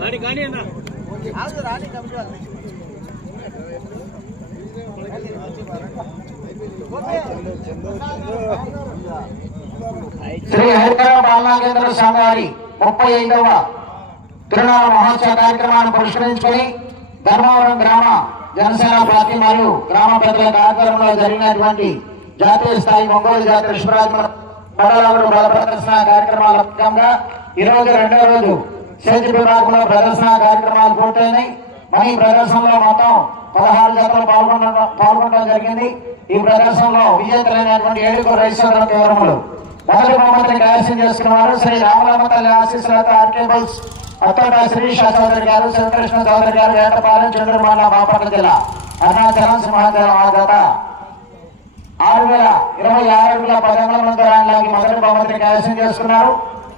కానీ కానీ అన్న. శ్రీ హరికరావు బాలనాగేంద్ర స్వామి వారి ముప్పై ఐదవ తిరునాళ మహోత్సవ కార్యక్రమాన్ని పురస్కరించుకొని ధర్మవరం గ్రామ జనసేన పార్టీ మరియు గ్రామ పెద్దల కార్యక్రమంలో జరిగినటువంటి జాతీయ స్థాయి ఒంగోలు జాతీయ విశ్వరాజ్ బడలాగుడు బల ప్రదర్శన కార్యక్రమాల భాగంగా ఈ రోజు రెండో రోజు సేతి విభాగంలో ప్రదర్శన కార్యక్రమాలు పూర్తయినాయి. మరి ఈ ప్రదర్శనలో మొత్తం పదహారు జతలు పాల్గొనడం పాల్గొనడం జరిగింది. ఈ ప్రదర్శనలో విజేతలైనటువంటి ఏడుగురు రైతుల వివరములు మొదటి బహుమతిని కైవసం చేసుకున్నారు శ్రీ రామరామ తల్లి ఆశీస్సులతో ఆర్కేబుల్స్ అత్తట శ్రీష చౌదరి గారు శివకృష్ణ చౌదరి గారు వేటపాలెం చంద్రమాల బాపట్ల జిల్లా అరుణాచలం సింహాచలం ఆ జత ఆరు వేల ఇరవై ఆరు అడుగుల పదకొండు మంది రాణిలాగి మొదటి బహుమతిని కైవసం చేసుకున్నారు.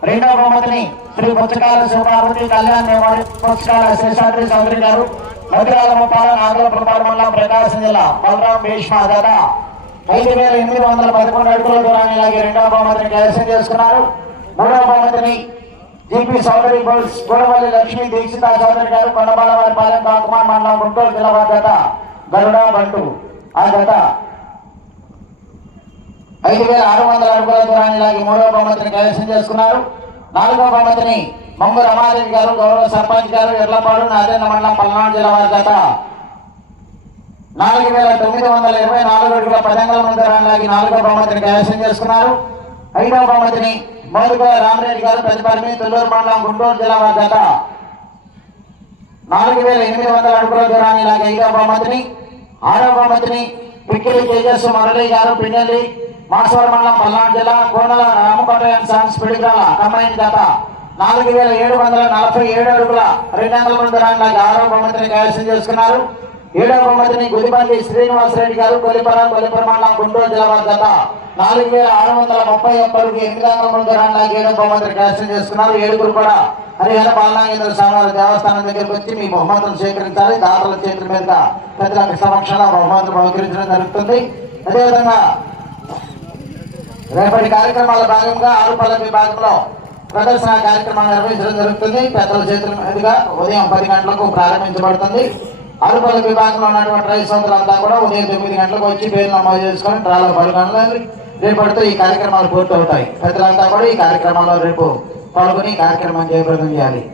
రెండవ బహుమతిని శ్రీ పుచ్చకాల శివపార్వతి కళ్యాణ్ మేవాడి పుచ్చకాల శేషాద్రి చౌదరి గారు. మధురాల ముప్పాల నాగలపురపాడు మండలం ప్రకాశం జిల్లా బలరాం భీష్మ జత ఐదు వేల ఎనిమిది వందల పదకొండు అడుగుల దూరాన్ని లాగి రెండవ బహుమతిని కైవసం చేసుకున్నారు. మూడవ బహుమతిని జీపీ సౌదరి బోల్స్ గోడవల్లి లక్ష్మీ దీక్షిత చౌదరి గారు కొండబాల వారి పాలెం కాకుమార్ మండలం గుంటూరు జిల్లా వారి గత గరుడ బంటు. ఆ గత ఐదు వేల ఆరు వందల అడుగుల దూరాన్ని లాగి మూడవ బహుమతిని కైవసం చేసుకున్నారు. నాలుగవ బహుమతిని మంగు రమాదేవి గారు గౌరవ సర్పంచ్ గారు ఎర్లపాడు నాదేంద్ర మండలం పల్నాడు జిల్లా వారి గత నాలుగు వేల తొమ్మిది వందల ఇరవై నాలుగు అడుగుల పదంగల మందిరాన్ని లాగి నాలుగో బహుమతిని కైవసం చేసుకున్నారు. ఐదవ బహుమతిని మోదుగోయ రామరెడ్డి గారు పెద్దపల్లి తొల్లూరు మండలం గుంటూరు జిల్లా వారి గత నాలుగు వేల ఎనిమిది వందల అడుగుల దూరాన్ని లాగి ఐదవ బహుమతిని ఆరవ బహుమతిని పిక్కిలి తేజస్సు మురళి గారు పిన్నెల్లి మాసవరం మండలం పల్నాడు జిల్లా కోనల రామకొండ సాంగ్స్ పిడిగ్రాల కమైన్ గత నాలుగు వేల ఏడు వందల నలభై ఏడు అడుగుల రెండు వందల మంది దూరాన్ని ఆరో బహుమతిని కైవసం చేసుకున్నారు. ఏడవ బహుమతిని గుదిపల్లి శ్రీనివాసరెడ్డి గారు కొలిపర కొలిపర మండలం గుంటూరు జిల్లా వారి నాలుగు వేల ఆరు వందల ముప్పై ఒక్కరికి ఎనిమిది వందల మంది దూరాన్ని లాగి ఏడవ బహుమతిని కైవసం చేసుకున్నారు. ఏడుగురు కూడా హరిహర బాలనాగేంద్ర స్వామి దేవస్థానం దగ్గరికి వచ్చి మీ బహుమతులు స్వీకరించాలి. దాతల చేతుల మీద పెద్దల సమక్షంలో బహుమతులు బహుకరించడం జరుగుతుంది. అదేవిధంగా రేపటి కార్యక్రమాల భాగంగా ఆరుపల్ల విభాగంలో ప్రదర్శన కార్యక్రమాలు నిర్వహించడం జరుగుతుంది పెద్దల చేతుల మీదుగా ఉదయం పది గంటలకు ప్రారంభించబడుతుంది ఆరుపల్ల విభాగంలో ఉన్నటువంటి రైతు సోదరులంతా కూడా ఉదయం తొమ్మిది గంటలకు వచ్చి పేరు నమోదు చేసుకొని ట్రాలో పాల్గొనాలి రేపటితో ఈ కార్యక్రమాలు పూర్తవుతాయి పెద్దలంతా కూడా ఈ కార్యక్రమాల్లో రేపు పాల్గొని కార్యక్రమం జయప్రదం చేయాలి